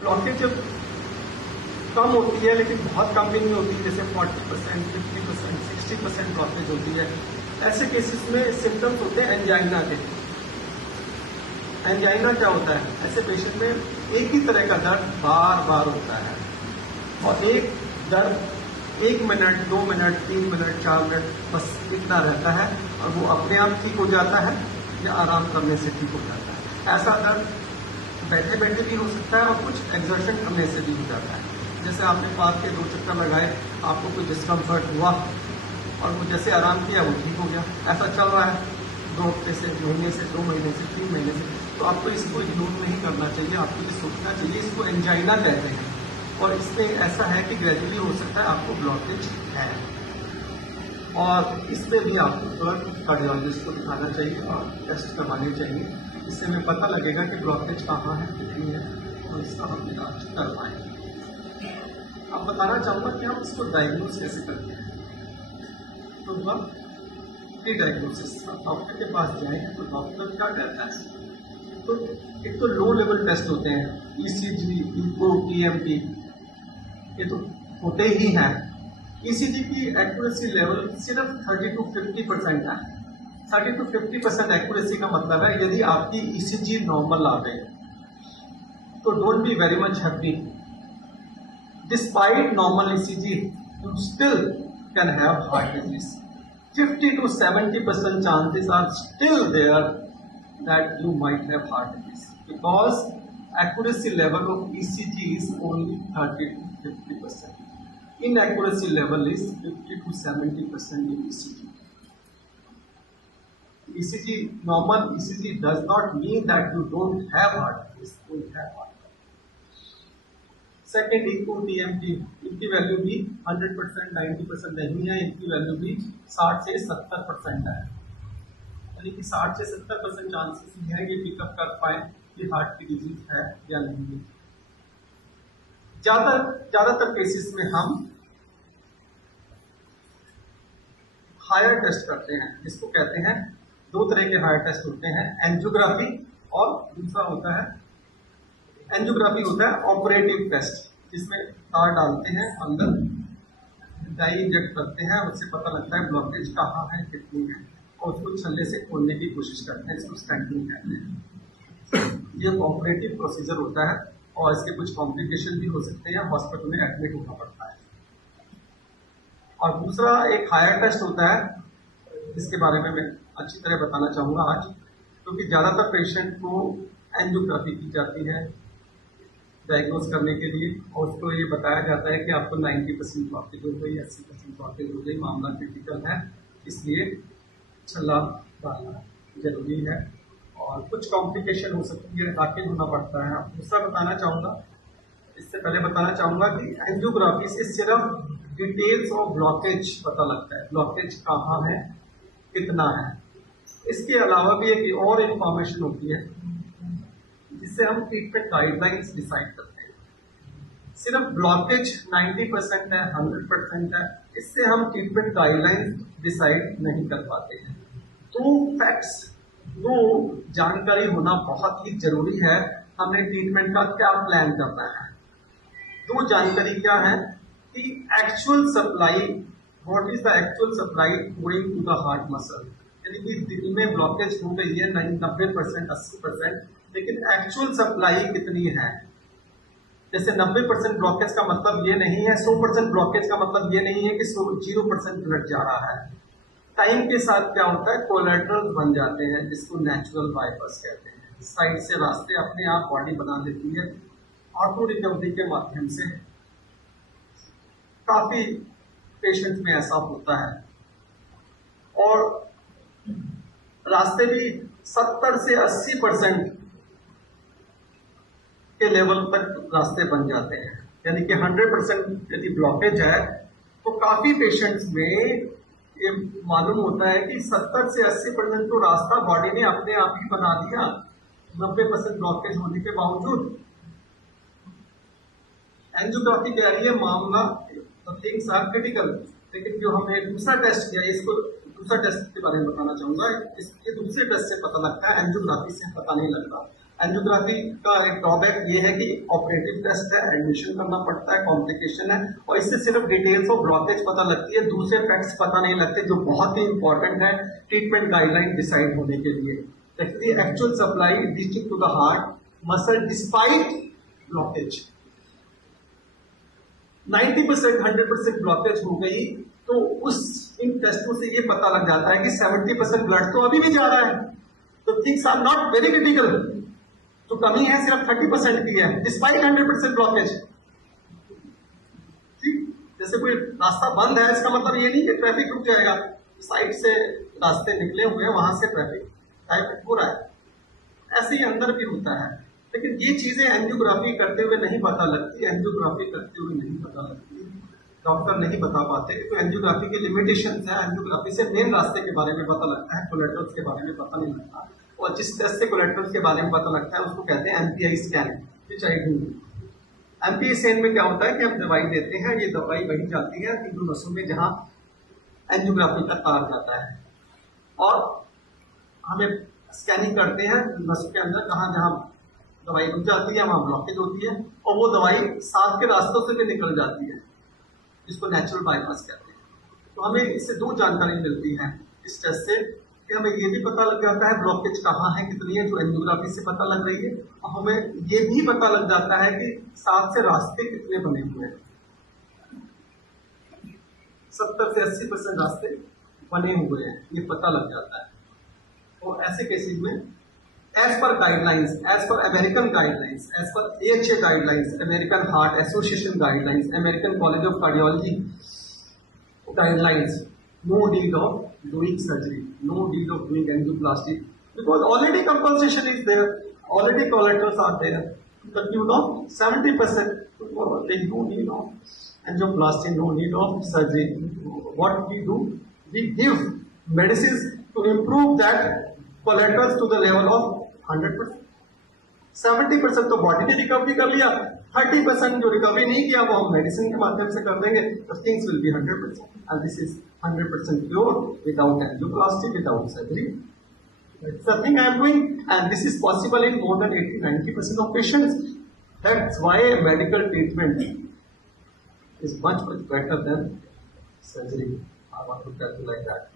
Blockage जब कम होती है, लेकिन बहुत कम भी नहीं होती, जैसे 40%, 50%, 60% ब्लॉकेज होती है, ऐसे केसेस में सिम्टम्स होते हैं एंजाइना के। एंजाइना क्या होता है? ऐसे पेशेंट में एक ही तरह का दर्द बार बार होता है, और एक दर्द 1 मिनट, 2 मिनट, 3 मिनट, 4 मिनट बस इतना रहता है, और वो अपने आप ठीक हो जाता है या आराम करने से ठीक हो जाता है। ऐसा दर्द बैठे बैठे भी हो सकता है और कुछ एक्सर्शन करने से भी हो जाता है। जैसे आपने पार्क के 2 चक्कर लगाए, आपको कोई डिस्कम्फर्ट हुआ और वो जैसे आराम किया वो ठीक हो गया, ऐसा चल रहा है 2 हफ्ते से, महीने से, 2 महीने से, 3 महीने से, तो आपको इसको इग्नोर नहीं करना चाहिए, आपको ये सोचना चाहिए इसको एंजाइना कहते हैं, और इसमें ऐसा है कि ग्रेजुअली हो सकता है आपको ब्लॉकेज है, और इसमें भी आपको कार्डियोलॉजिस्ट को दिखाना चाहिए और टेस्ट करवाने चाहिए। इससे हमें पता लगेगा कि ब्लॉकेज कहाँ है, कितनी है, और इसका हम इलाज करवाएं। अब बताना चाहूँगा कि हम इसको डायग्नोज कैसे करते हैं। तो वह प्री डायग्नोसिस, डॉक्टर के पास जाएं तो डॉक्टर क्या कहता है? तो एक तो लो लेवल टेस्ट होते हैं, ECG, इको, TMT, ये तो होते ही हैं। ECG की एक्यूरेसी लेवल सिर्फ 30 to 50% है। 30 to 50% एक्यूरेसी का मतलब है यदि आपकी ECG नॉर्मल आ गई तो don't be very much happy. Despite normal ECG you still can have heart disease. 50 to 70% chances are still there that you might have heart disease because accuracy level of ECG is only 30 to 50%. Inaccuracy level is 50 to 70% in ECG. ECG, normal ECG does not mean that you don't have heart disease. You have heart disease. Second echo, TMT, इनकी value भी 100%, 90% नहीं है, इनकी value भी 60 से 70% है, यानी कि 60 से 70% चांसेस है कि पिकअप कर पाए कि हार्ट की डिजीज है या नहीं है। ज्यादातर केसेस में हम हायर टेस्ट करते हैं, इसको कहते हैं, 2 तरह के हायर टेस्ट होते हैं, एंजियोग्राफी और दूसरा होता है, एंजियोग्राफी होता है ऑपरेटिव टेस्ट, जिसमें तार डालते हैं अंदर, डाई इंजेक्ट करते हैं, उससे पता लगता है ब्लॉकेज कहाँ है, कितनी है, और उसको छल्ले से खोलने की कोशिश करते हैं, इसको स्टैंटिंग कहते हैं। ये ऑपरेटिव प्रोसीजर होता है और इसके कुछ कॉम्प्लिकेशन भी हो सकते हैं, हॉस्पिटल में एडमिट होना पड़ता है। और दूसरा एक हायर टेस्ट होता है, इसके बारे में मैं अच्छी तरह बताना चाहूँगा आज, क्योंकि ज़्यादातर पेशेंट को एंजियोग्राफी की जाती है डायग्नोज करने के लिए, और उसको ये बताया जाता है कि आपको 90% ब्लॉकेज हो गई, 80% ब्लॉकेज हो गई, मामला क्रिटिकल है, इसलिए छल्ला डालना जरूरी है, और कुछ कॉम्प्लिकेशन हो सकती है, दाखिल होना पड़ता है। दूसरा बताना चाहूँगा, इससे पहले बताना चाहूँगा कि एंजियोग्राफी से सिर्फ डिटेल्स ऑफ ब्लॉकेज पता लगता है, ब्लॉकेज कहाँ है, कितना है। इसके अलावा भी एक और इन्फॉर्मेशन होती है जिससे हम ट्रीटमेंट गाइडलाइंस डिसाइड करते हैं। सिर्फ ब्लॉकेज 90% है, 100% है, इससे हम ट्रीटमेंट गाइडलाइंस डिसाइड नहीं कर पाते हैं। तो फैक्ट्स, वो जानकारी होना बहुत ही जरूरी है, हमें ट्रीटमेंट का क्या प्लान करना है। तो जानकारी क्या है कि actual supply, what is the actual supply going to the heart muscle, यानी कि दिल में ब्लॉकेज हो गई है 90%, 80%, लेकिन एक्चुअल सप्लाई कितनी है। जैसे 90% ब्लॉकेज का मतलब ये नहीं है, 100% ब्लॉकेज का मतलब ये नहीं है कि 0% ब्लड जा रहा है। टाइम के साथ क्या होता है, कोलेटरल बन जाते हैं, जिसको नेचुरल बाईपास कहते हैं। साइड से रास्ते अपने आप बॉडी बना देती है, ऑटो रिकवरी के माध्यम से। काफी पेशेंट में ऐसा होता है, और रास्ते भी 70 से 80% के लेवल तक रास्ते बन जाते हैं, यानी कि 100% यदि ब्लॉकेज है तो काफी पेशेंट्स में ये मालूम होता है कि 70 से 80% तो रास्ता बॉडी ने अपने आप ही बना दिया, 90% ब्लॉकेज होने के बावजूद। एंजियोग्राफी कह रही है मामला थिंग्स आर क्रिटिकल, लेकिन जो हमने दूसरा टेस्ट किया, इसको दूसरा टेस्ट के बारे में बताना चाहूंगा। इसके दूसरे टेस्ट से पता लगता है, एंजियोग्राफी से पता नहीं लगता। एंजियोग्राफी का एक ड्रॉबैक ये है कि ऑपरेटिव टेस्ट है, एडमिशन करना पड़ता है, कॉम्प्लिकेशन है, और इससे सिर्फ डिटेल्स ऑफ ब्लॉकेज पता लगती है, दूसरे फैक्ट्स पता नहीं लगते जो बहुत ही इंपॉर्टेंट है ट्रीटमेंट गाइडलाइन डिसाइड होने के लिए। Actual supply reaching to the heart muscle despite blockage. 90% 100% blockage हो गई तो उस इन टेस्टों से ये पता लग जाता है कि 70% ब्लड तो अभी भी जा रहा है, तो things are not very critical. जो कमी है सिर्फ 30% की है डिस्पाइट 100% ब्लॉकेज। ठीक, जैसे कोई रास्ता बंद है इसका मतलब ये नहीं कि ट्रैफिक रुक जाएगा, साइड से रास्ते निकले हुए हैं वहां से ट्रैफिक टाइप हो रहा है, ऐसे ही अंदर भी होता है। लेकिन ये चीजें एंजियोग्राफी करते हुए नहीं पता लगती, एंजियोग्राफी करते हुए नहीं पता लगती, डॉक्टर नहीं बता पाते। तो एंजियोग्राफी की लिमिटेशन है, एंजियोग्राफी से मेन रास्ते के बारे में पता लगता है, कोलेटरल्स के बारे में पता नहीं लगता। और जिस टेस्ट से कोलेटरल्स के बारे में पता लगता है उसको कहते हैं MPI scan, which I do. MPI scan में क्या होता है कि हम दवाई देते हैं, ये दवाई वही जाती है तीनों नसों में जहां एंजियोग्राफी का तार जाता है, और हमें स्कैनिंग करते हैं नसों के अंदर कहाँ जहां दवाई रुक जाती है वहां ब्लॉकेज होती है, और वो दवाई सांस के रास्तों से भी निकल जाती है, जिसको नेचुरल बाईपास कहते हैं। तो हमें इससे दो जानकारी मिलती है इस टेस्ट से, कि हमें ये भी पता लग जाता है ब्लॉकेज कहाँ है, कितनी है, जो एंजियोग्राफी से पता लग रही है, और हमें ये भी पता लग जाता है कि सांस से रास्ते कितने बने हुए हैं। 70 से 80% रास्ते बने हुए हैं, ये पता लग जाता है। तो ऐसे केसेस में as per guidelines, as per American guidelines, as per AHA guidelines, American Heart Association guidelines, American College of Cardiology guidelines, no need of doing surgery, no need of doing angioplasty, because already compensation is there, already collaterals are there, to the tune of 70%. There is no need of angioplasty, no need of surgery. What we do, we give medicines to improve that collaterals to the level of 100%। 70% तो body ने recovery कर लिया, 30% जो recovery नहीं किया वो हम medicine के माध्यम से कर देंगे, तो things will be 100%, and this is 100% pure without angioplasty, without surgery. It's the thing I am doing, and this is possible in more than 80-90% of patients. That's why medical treatment is much better than surgery. I want to tell you like that.